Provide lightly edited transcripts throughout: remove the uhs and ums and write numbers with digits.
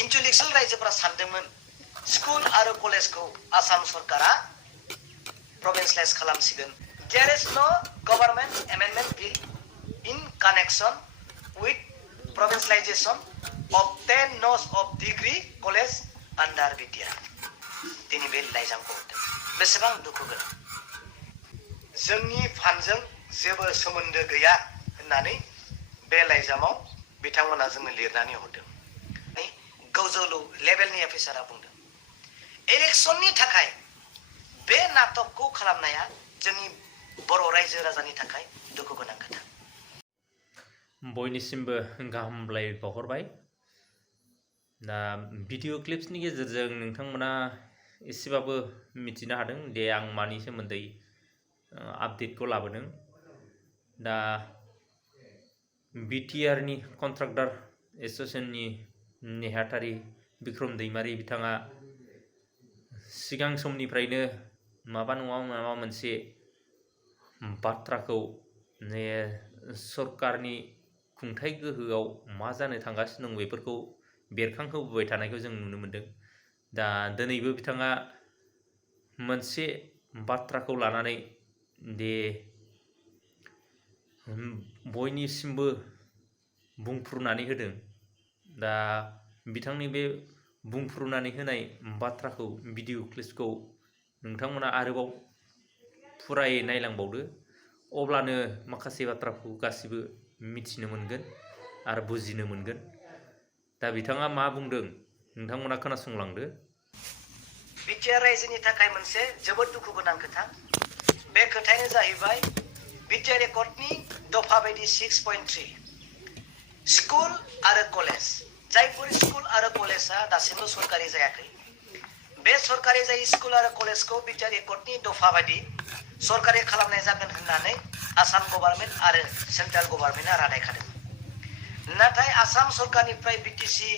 Intellectual रायजोफोरा सानदोंमोन school आरो कलेजखौ आसाम सरकारा प्रभिन्सियेलाइज खालामसिगोन। There is no government amendment bill in connection with provincialization of 10 nose of degree college under BTR. दिनै बे लाइजामखौ हरदों। बेसेबां दुखु गोनां। जोंनि फान्डजों जेबो सोमोन्दो गैया होननानै बे लाइजामाव बिथांमोना जोंनो लिरनानै हरदों। गौजौलु लेभेलनि अफिसारा बुंदों इलेक्शननि थाखाय बे नाटकखौ खालामनाया जोंनि बर' रायजो राजानि थाखाय दुखु गोनां खोथा। बयनिसिमबो गाहाम हामलाय बावहरबाय। दा भिडिअ क्लिप्सनि गेजेरजों नोंथांमोना एसेबाबो मिथिनो हादों दे आं मानि सोमोन्दै आपडेटखौ लाबोदों। दा बिटिआरनि कन्ट्राक्टर एसोसिएशननि नेहाथारि बिक्रम दैमारि बिथाङा सिगां समनिफ्रायनो माबा नङा माबा मोनसे बाथ्राखौ सरकारनि खुंथाय गोहोआव मा जानो थांगासिनो दं बेफोरखौ बेरखांहोबोबाय थानायखौ जों नुनो मोनदों। दा दिनैबो बिथाङा मोनसे बाथ्राखौ लानानै दे बयनिसिमबो बुंफ्रुनानै होदों। दा बिथांनि बे बुंफ्रुनानै होनाय बाथ्राखौ भिडिअ क्लिप्सखौ नोंथांमोना आरोबाव फुरायै नायलांबावदो, अब्लानो माखासे बाथ्राखौ गासिबो मिथिनो मोनगोन आरो बुजिनो मोनगोन। दा बिथाङा मा बुंदों नोंथांमोना खोनासंलांदो। बिटिआर रायजोनि थाखाय मोनसे जोबोद दुखु गोनां खोथा। बे खोथायानो जाहैबाय बिटिआर एकर्डनि दफा बायदि 6.3 स्कुल आरो कलेज, जायफोर स्कुल आरो कलेजआ दासिमबो सरकारि जायाखै, बे सरकारि जायै स्कुल आरो कलेजखौ बिटिआर एकर्डनि दफा बायदि सरकारि खालामनाय जागोन होननानै आसाम गभर्नमेन्ट आरो सेन्ट्रेल गभर्नमेन्टआ रादाय खादोंमोन। नाथाय आसाम सरकारनिफ्राय बिटिसि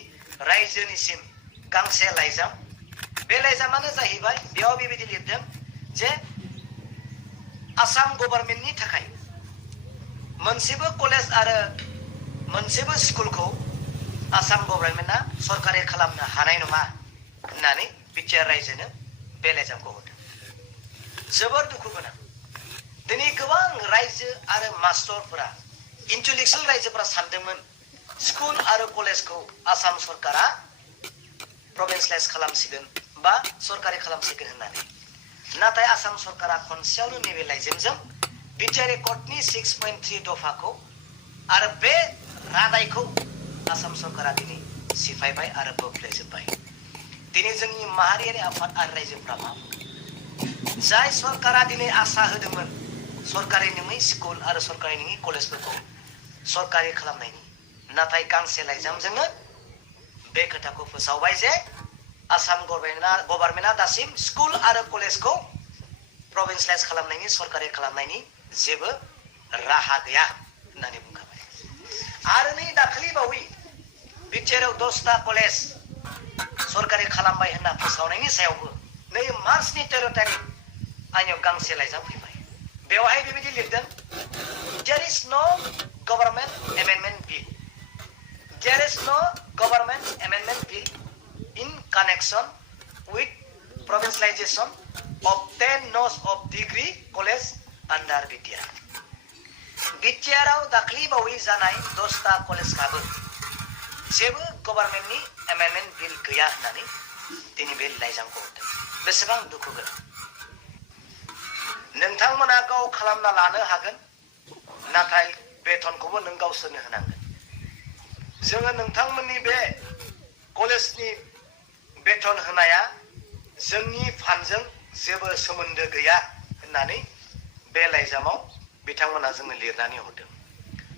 रायजोनिसिम गांसे लाइजाम, बे लाइजामानो जाहैबाय बेयाव बेबायदि लिरदों जे आसाम गभर्नमेन्टनि थाखाय मोनसेबो कलेज आरो मोनसेबो स्कुलखौ आसाम गभर्नमेन्टआ सरकारि खालामनो हानाय नङा होननानै बिटिआर रायजोनो बे लाइजामखौ हरदों। जोबोर दुखु गोनां। दिनै गोबां रायजो आरो मास्टरफोरा इन्टेलेक्सुवेल रायजोफोरा सानदोंमोन स्कुल आरो कलेजखौ आसाम सरकारा प्रभिन्सियेलाइज खालामसिगोन बा सरकारि खालामसिगोन होननानै। नाथाय आसाम सरकारा खनसेयावनो नैबे लाइजामजों बिटिआर एकर्डनि 6.3 दफाखौ आरो बे रादायखौ आसाम सरकारा दिनै सिफायबाय आरो बोफ्लेजोब्बाय। दिनै जोंनि माहारियारि आफाद आरो रायजोफ्रा मा बुंदों? जाय सरकारा दिनै आसा होदोंमोन सरकारि नङै स्कुल आरो सरकारि नङै कलेजफोरखौ सरकारि खालामनायनि, नाथाय गांसे लाइजामजोंनो बे खोथाखौ फोसावबाय जे आसाम गभर्नमेन्टआ दासिम स्कुल आरो कलेजखौ प्रभिन्सियेलाइज खालामनायनि, सरकारि खालामनायनि जेबो राहा गैया होननानै बुंखाबाय। आरो नै दाखालि बावै बिटिआरआव 10टा कलेज सरकारि खालामबाय होनना फोसावनायनि सायावबो नै मार्चनि 13 तारिख आंनियाव गांसे लाइजाम फैबाय। बेवहाय बेबायदि लिरदों There is no government amendment bill. There is no government amendment bill in connection with provincialization of 10 nose of degree college under BTR. BTRआव दाखालि बावै जानाय 10टा कलेजफ्राबो जेबो गभर्नमेन्टनि एमेन्डमेन्ट बिल गैया होननानै दिनै बे लाइजामखौ हरदों। बेसेबां दुखु गोनां। नोंथांमोना गाव खालामना लानो हागोन, नाथाय बेथनखौबो नों गावसोरनो होनांगोन। जोङो नोंथांमोननि बे कलेजनि बेथन होनाया जोंनि फान्डजों जेबो सोमोन्दो गैया होननानै बे लाइजामाव बिथांमोना जोंनो लिरनानै हरदों।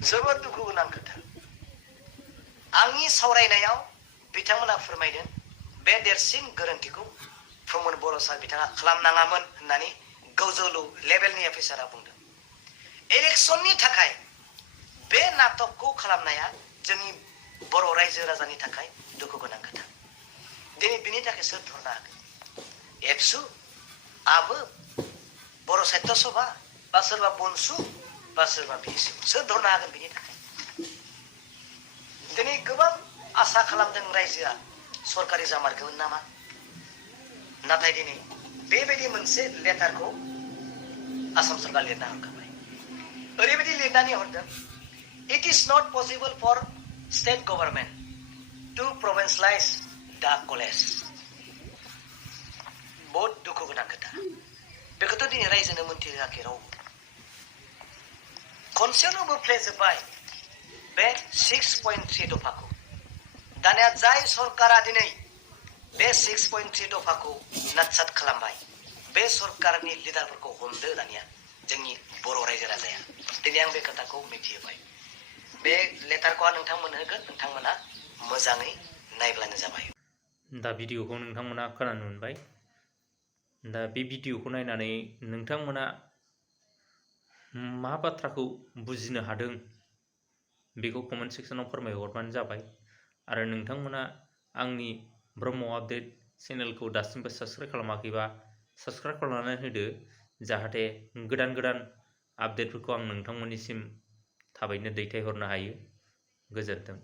जोबोद दुखु गोनां खोथा। आंनि सावरायनायाव बिथांमोना फोरमायदों बे देरसिन गोरोन्थिखौ प्रमद बर' सार बिथाङा खालामनाङामोन होननानै गौजौलु लेभेलनि अफिसारा बुंदों। इलेक्शननि थाखाय बे नाटकखौ खालामनाया जोंनि बर' रायजो राजानि थाखाय दुखु गोनां खोथा। दिनै बिनि थाखाय सोर धरनो हागोन? एबसु, आबो, बर' साहित्य सभा, बा सोरबा बनसु, बा सोरबा बिएसु, सोर धरनो हागोन बिनि थाखाय? दिनै गोबां आसा खालामदों रायजोआ सरकारि जामारगौमोन नामा? नाथाय दिनै बेबायदि मोनसे लेटारखौ आसाम सरकार लिरना हरखाबाय। ओरैबायदि लिरनानै हरदों, it is not possible for state government to provincialise the college. बहुत दुखु गोनां खोथा। बेखौथ' दिनै रायजोनो मोनथिहोआखै रावबो। खनसेयावनो बोफ्लेजोब्बाय बे 6.3 दफाखौ। दानिया जाय सरकारा दिनै बे 6.3 दफाखौ नाटसाट खालामबाय, बे सरकारनि लिडारफोरखौ हमदो दानिया जोंनि बर' रायजो राजाया। दिनै आं बे खोथाखौ मिथिहोबाय। बे लेटारखौ आं नोंथांमोननो होगोन, नोंथांमोना मोजाङै नायब्लानो जाबाय। दा भिडिअखौ नोंथांमोना खोनानो मोनबाय। दा बे भिडिअखौ नायनानै नोंथांमोना मा बाथ्राखौ बुजिनो हादों बेखौ कमेन्ट सेक्सनाव फोरमायहरबानो जाबाय। आरो नोंथांमोना आंनि ब्रह्म आपडेट चेनेलखौ दासिमबो साबस्क्राइब खालामाखैबा साबस्क्राइब खालामनानै होदो, जाहाथे गोदान गोदान आपडेटफोरखौ आं नोंथांमोननिसिम थाबैनो दैथायहरनो हायो। गोजोन्थों।